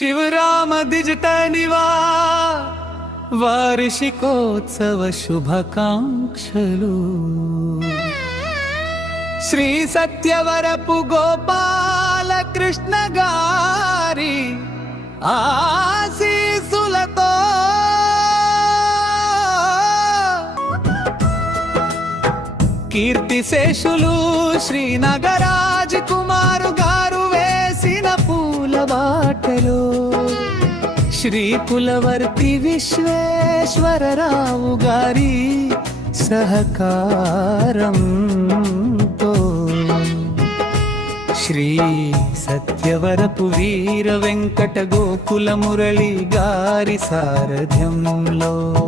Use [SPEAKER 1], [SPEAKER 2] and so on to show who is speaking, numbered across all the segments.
[SPEAKER 1] శివరామ దిజతనివా వార్షికోత్సవ శుభాకాంక్షలు శ్రీ సత్యవరపు గోపాల కృష్ణ గారి ఆశీసులతో కీర్తిశేషులు శ్రీనగరాజ్ కుమారు గారు వేసిన పూల బాటలు శ్రీ కులవర్తి విశ్వేశ్వరరావు గారి సహకారంతో. శ్రీ సత్యవరపు వీర వెంకట గోకుల మురళి గారి సారథ్యంలో.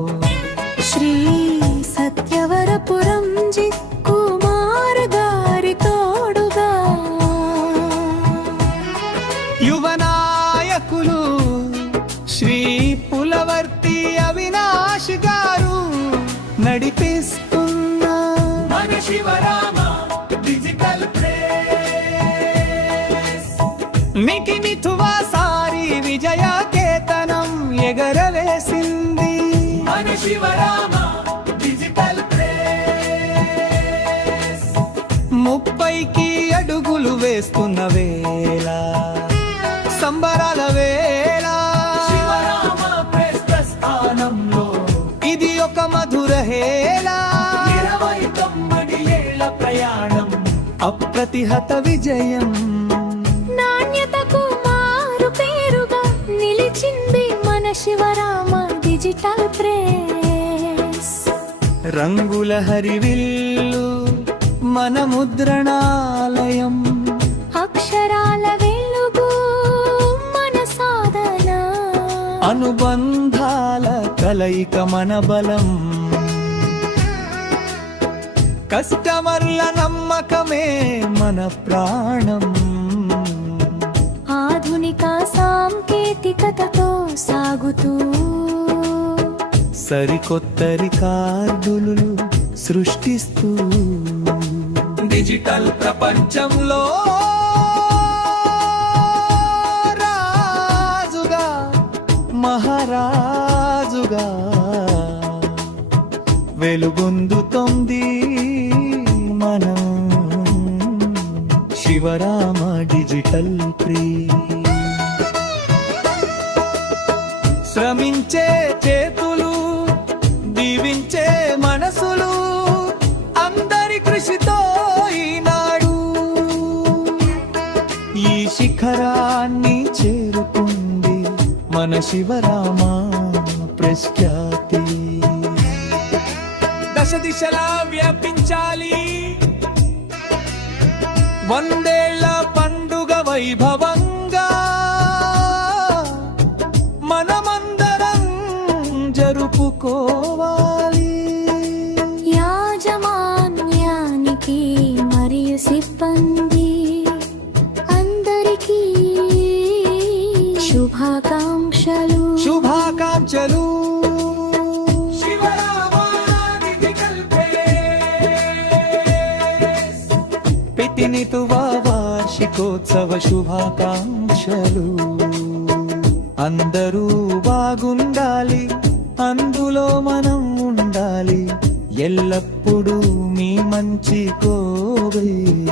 [SPEAKER 2] శ్రీ
[SPEAKER 1] కేతనం ఎగరవేసింది. మన శివరామ డిజిటల్ ముప్పైకి అడుగులు వేస్తున్న వేళ సంబరాల వేళ. స్థానంలో ఇది ఒక మధుర హేళ. అప్రతిహత విజయం.
[SPEAKER 2] Sivarama digital press.
[SPEAKER 1] రంగుల హరివిల్లు మన ముద్రణాలయం.
[SPEAKER 2] అక్షరాల వెలుగు మన సాధన.
[SPEAKER 1] అనుబంధాల కలయిక మన బలం. కస్టమర్ల నమ్మకమే మన ప్రాణం.
[SPEAKER 2] ఆధునిక సాంకేతికతతో
[SPEAKER 1] సరికొత్త రికార్డులు సృష్టిస్తూ డిజిటల్ ప్రపంచంలో రాజుగా మహారాజుగా వెలుగొందుతోంది మనం. శివరామ డిజిటల్ ప్రీ. శ్రమించే చేతు దీవించే మనసులు అందరి కృషితో ఈనాడు. ఈ శిఖరాన్ని చేరుకుంది మన శివరామ ప్రఖ్యాతి. దశ దిశలా వ్యాపించాలి. వందేళ్ళ పండుగ
[SPEAKER 2] వైభవం శుభాకాంక్షలు.
[SPEAKER 1] శుభాకాంక్షలు. పితినితువా వార్షికోత్సవ శుభాకాంక్షలు. అందరూ బాగుండాలి అందులో మనం ఉండాలి. ఎల్లప్పుడూ మీ మంచి కోవే.